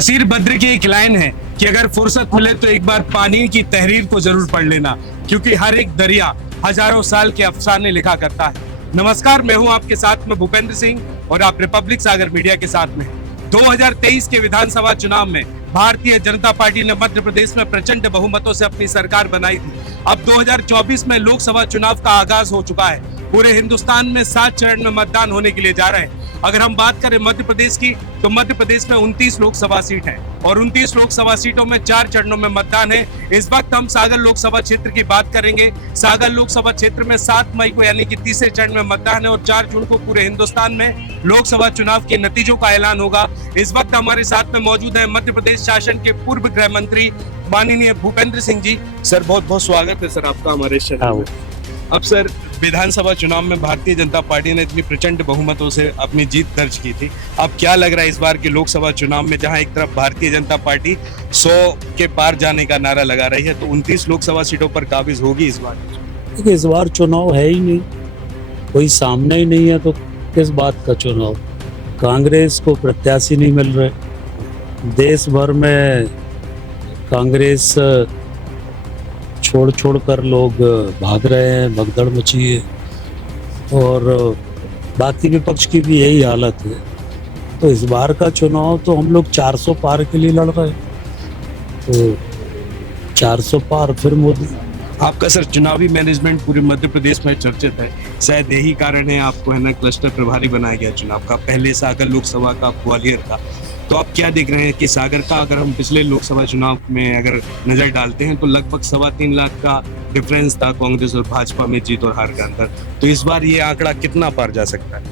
बशीर बद्र की एक लाइन है कि अगर फुर्सत मिले तो एक बार पानी की तहरीर को जरूर पढ़ लेना, क्योंकि हर एक दरिया हजारों साल के अफसाने लिखा करता है। नमस्कार, मैं हूं आपके साथ में भूपेंद्र सिंह और आप रिपब्लिक सागर मीडिया के साथ में। 2023 के विधानसभा चुनाव में भारतीय जनता पार्टी ने मध्य प्रदेश में प्रचंड बहुमतों से अपनी सरकार बनाई थी। अब 2024 में लोकसभा चुनाव का आगाज हो चुका है। पूरे हिंदुस्तान में 7 चरण में मतदान होने के लिए जा रहे हैं। अगर हम बात करें मध्य प्रदेश की, तो मध्य प्रदेश में 29 लोकसभा सीट है और 29 लोकसभा सीटों में 4 चरणों में मतदान है। इस वक्त हम सागर लोकसभा क्षेत्र की बात करेंगे। सागर लोकसभा क्षेत्र में 7 मई को यानी कि तीसरे चरण में मतदान है और 4 जून को पूरे हिंदुस्तान में लोकसभा चुनाव के नतीजों का ऐलान होगा। इस वक्त हमारे साथ में मौजूद है मध्य प्रदेश शासन के पूर्व गृह मंत्री माननीय भूपेंद्र सिंह जी। सर, बहुत बहुत स्वागत है सर आपका हमारे चैनल में। अब सर, विधानसभा चुनाव में भारतीय जनता पार्टी ने इतनी प्रचंड बहुमतों से अपनी जीत दर्ज की थी। अब क्या लग रहा है इस बार के लोकसभा चुनाव में, जहां एक तरफ भारतीय जनता पार्टी 100 के पार जाने का नारा लगा रही है, तो 29 लोकसभा सीटों पर काबिज होगी इस बार? देखिए, इस बार चुनाव है ही नहीं, कोई सामने ही नहीं है, तो किस बात का चुनाव? कांग्रेस को प्रत्याशी नहीं मिल रहे, देश भर में कांग्रेस छोड़ कर लोग भाग रहे हैं, भगदड़ मची है और बाकी विपक्ष की भी यही हालत है। तो इस बार का चुनाव तो हम लोग 400 पार के लिए लड़ रहे हैं, तो 400 पार फिर मोदी। आपका सर चुनावी मैनेजमेंट पूरे मध्य प्रदेश में चर्चित है, शायद यही कारण है आपको है ना क्लस्टर प्रभारी बनाया गया चुनाव का, पहले सागर लोकसभा का, ग्वालियर का। तो आप क्या देख रहे हैं कि सागर का अगर हम पिछले लोकसभा चुनाव में अगर नजर डालते हैं तो लगभग 3.25 लाख का डिफरेंस था कांग्रेस और भाजपा में जीत और हार का अंतर, तो इस बार ये आंकड़ा कितना पार जा सकता है?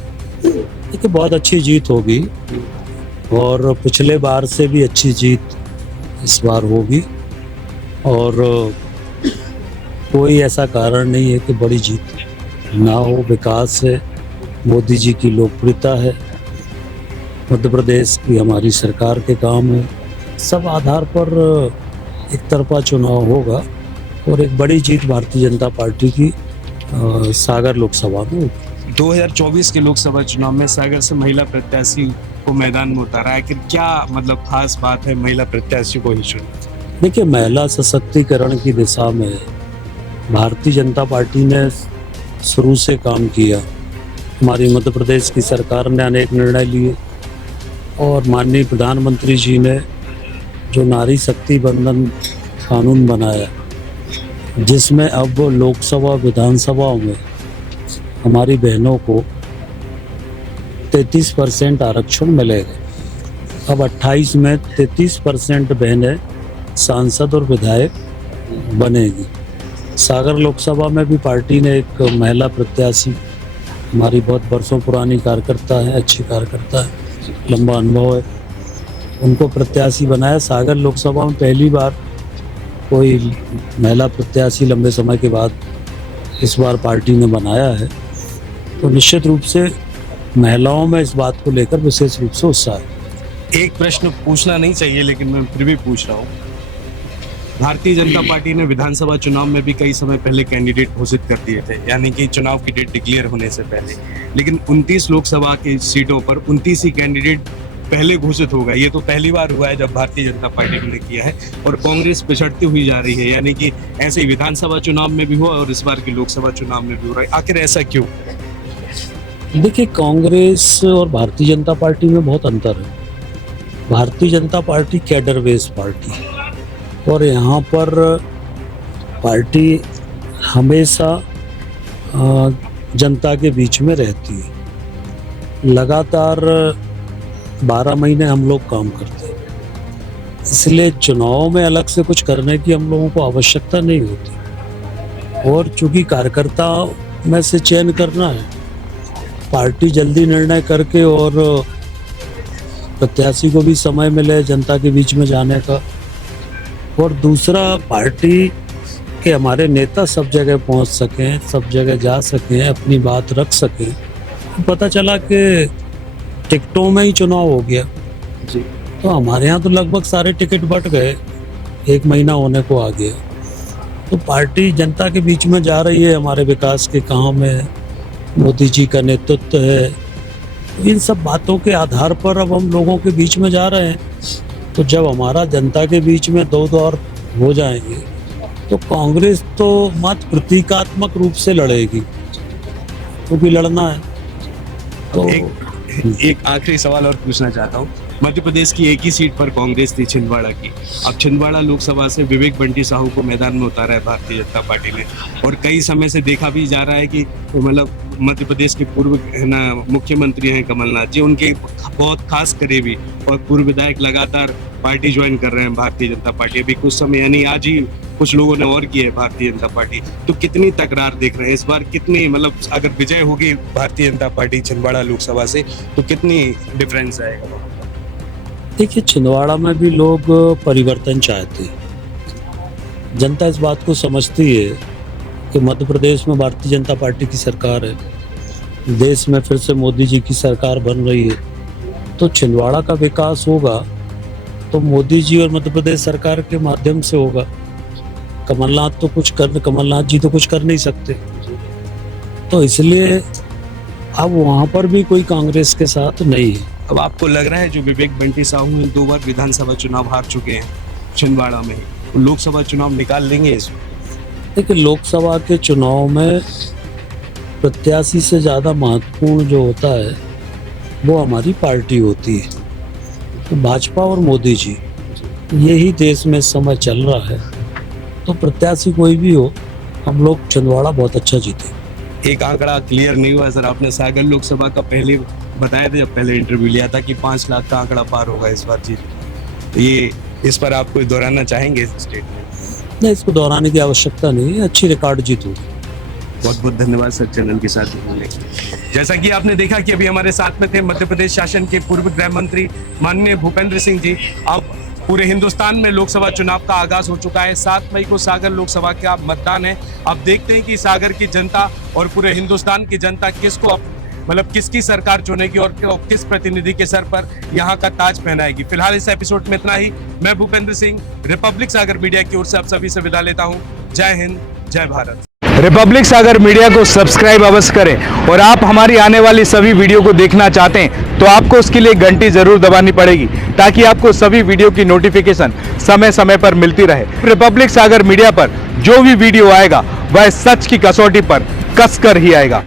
देखिए, बहुत अच्छी जीत होगी और पिछले बार से भी अच्छी जीत इस बार होगी और कोई ऐसा कारण नहीं है कि बड़ी जीत ना हो। विकास है, मोदी जी की लोकप्रियता है, मध्य प्रदेश की हमारी सरकार के काम है, सब आधार पर एक तरफा चुनाव होगा और एक बड़ी जीत भारतीय जनता पार्टी की सागर लोकसभा में होगी। 2024 के लोकसभा चुनाव में सागर से महिला प्रत्याशी को मैदान में उतारा है, कि क्या मतलब खास बात है महिला प्रत्याशी को ही चुना? देखिए, महिला सशक्तिकरण की दिशा में भारतीय जनता पार्टी ने शुरू से काम किया। हमारी मध्य प्रदेश की सरकार ने अनेक निर्णय लिए और माननीय प्रधानमंत्री जी ने जो नारी शक्ति बंधन कानून बनाया, जिसमें अब लोकसभा विधानसभाओं में हमारी बहनों को 33% आरक्षण मिलेगा। अब 28 में 33% बहनें सांसद और विधायक बनेगी। सागर लोकसभा में भी पार्टी ने एक महिला प्रत्याशी, हमारी बहुत बरसों पुरानी कार्यकर्ता है, अच्छी कार्यकर्ता है, लंबा अनुभव है, उनको प्रत्याशी बनाया। सागर लोकसभा में पहली बार कोई महिला प्रत्याशी लंबे समय के बाद इस बार पार्टी ने बनाया है, तो निश्चित रूप से महिलाओं में इस बात को लेकर विशेष रूप से उत्साह है। एक प्रश्न पूछना नहीं चाहिए लेकिन मैं फिर भी पूछ रहा हूँ। भारतीय जनता पार्टी ने विधानसभा चुनाव में भी कई समय पहले कैंडिडेट घोषित कर दिए थे, यानी कि चुनाव की डेट डिक्लेयर होने से पहले, लेकिन 29 लोकसभा की सीटों पर 29 ही कैंडिडेट पहले घोषित हो गए। ये तो पहली बार हुआ है जब भारतीय जनता पार्टी ने किया है और कांग्रेस पिछड़ती हुई जा रही है, यानी कि ऐसे ही विधानसभा चुनाव में भी हुआ और इस बार के लोकसभा चुनाव में भी हो रहा है। आखिर ऐसा क्यों? देखिए, कांग्रेस और भारतीय जनता पार्टी में बहुत अंतर है। Bharatiya Janata party cadre based party है और यहाँ पर पार्टी हमेशा जनता के बीच में रहती है। लगातार 12 महीने हम लोग काम करते हैं, इसलिए चुनाव में अलग से कुछ करने की हम लोगों को आवश्यकता नहीं होती। और चूंकि कार्यकर्ताओं में से चयन करना है, पार्टी जल्दी निर्णय करके और प्रत्याशी को भी समय मिले जनता के बीच में जाने का, और दूसरा पार्टी के हमारे नेता सब जगह पहुंच सकें, सब जगह जा सकें, अपनी बात रख सकें। पता चला कि टिकटों में ही चुनाव हो गया जी, तो हमारे यहाँ तो लगभग सारे टिकट बट गए, 1 महीना होने को आ गया। तो पार्टी जनता के बीच में जा रही है, हमारे विकास के काम है, मोदी जी का नेतृत्व है, इन सब बातों के आधार पर अब हम लोगों के बीच में जा रहे हैं तो जब हमारा जनता के बीच में दो दौर हो जाएंगे तो कांग्रेस तो मत प्रतीकात्मक रूप से लड़ेगी, क्योंकि लड़ना है। तो एक आखिरी सवाल और पूछना चाहता हूँ। मध्य प्रदेश की एक ही सीट पर कांग्रेस थी, छिंदवाड़ा की। अब छिंदवाड़ा लोकसभा से विवेक बंटी साहू को मैदान में उतारा है भारतीय जनता पार्टी ने, और कई समय से देखा भी जा रहा है कि मतलब मध्य प्रदेश के पूर्व है ना मुख्यमंत्री हैं कमलनाथ जी, उनके बहुत खास करीबी और पूर्व विधायक लगातार पार्टी ज्वाइन कर रहे हैं भारतीय जनता पार्टी। अभी कुछ समय यानी आज ही कुछ लोगों ने और की है भारतीय जनता पार्टी। तो कितनी तकरार देख रहे हैं इस बार, कितनी मतलब अगर विजय होगी भारतीय जनता पार्टी छिंदवाड़ा लोकसभा से तो कितनी डिफरेंस आएगा? देखिए, छिंदवाड़ा में भी लोग परिवर्तन चाहते हैं। जनता इस बात को समझती है कि मध्य प्रदेश में भारतीय जनता पार्टी की सरकार है, देश में फिर से मोदी जी की सरकार बन रही है, तो छिंदवाड़ा का विकास होगा तो मोदी जी और मध्य प्रदेश सरकार के माध्यम से होगा। कमलनाथ जी तो कुछ कर नहीं सकते, तो इसलिए अब वहाँ पर भी कोई कांग्रेस के साथ नहीं है। अब आपको लग रहा है जो विवेक बंटी साहू 2 बार विधानसभा चुनाव हार चुके हैं छिंदवाड़ा में, वो लोकसभा चुनाव निकाल लेंगे इस? देखिए, लोकसभा के चुनाव में प्रत्याशी से ज़्यादा महत्वपूर्ण जो होता है वो हमारी पार्टी होती है। तो भाजपा और मोदी जी, यही देश में समय चल रहा है, तो प्रत्याशी कोई भी हो, हम लोग छिंदवाड़ा बहुत अच्छा जीते। एक आंकड़ा क्लियर नहीं हुआ सर, आपने सागर लोकसभा का पहले बताया था जब पहले इंटरव्यू लिया था कि 5 लाख का आंकड़ा पार होगा इस बार जीत। तो ये इस पर आप कोई दोहराना चाहेंगे इस स्टेटमेंट? नहीं, इसको दोहराने की आवश्यकता नहीं है, अच्छी रिकॉर्ड जीत होगी। बहुत बहुत धन्यवाद सर चैनल के साथ जुड़ने के लिए। जैसा कि आपने देखा कि अभी हमारे साथ में थे मध्य प्रदेश शासन के पूर्व गृह मंत्री माननीय भूपेंद्र सिंह जी। अब पूरे हिंदुस्तान में लोकसभा चुनाव का आगाज हो चुका है। 7 मई को सागर लोकसभा का मतदान है। अब देखते हैं कि सागर की जनता और पूरे हिंदुस्तान की जनता किसको मतलब किसकी सरकार चुनेगी और किस प्रतिनिधि के सर पर यहाँ का ताज पहनाएगी। फिलहाल इस एपिसोड में इतना ही। मैं भूपेंद्र सिंह रिपब्लिक सागर मीडिया की ओर से आप सभी से विदा लेता हूँ। जय हिंद, जय भारत। रिपब्लिक सागर मीडिया को सब्सक्राइब अवश्य करें, और आप हमारी आने वाली सभी वीडियो को देखना चाहते हैं तो आपको उसके लिए घंटी जरूर दबानी पड़ेगी, ताकि आपको सभी वीडियो की नोटिफिकेशन समय समय पर मिलती रहे। रिपब्लिक सागर मीडिया पर जो भी वीडियो आएगा वह सच की कसौटी पर कसकर ही आएगा।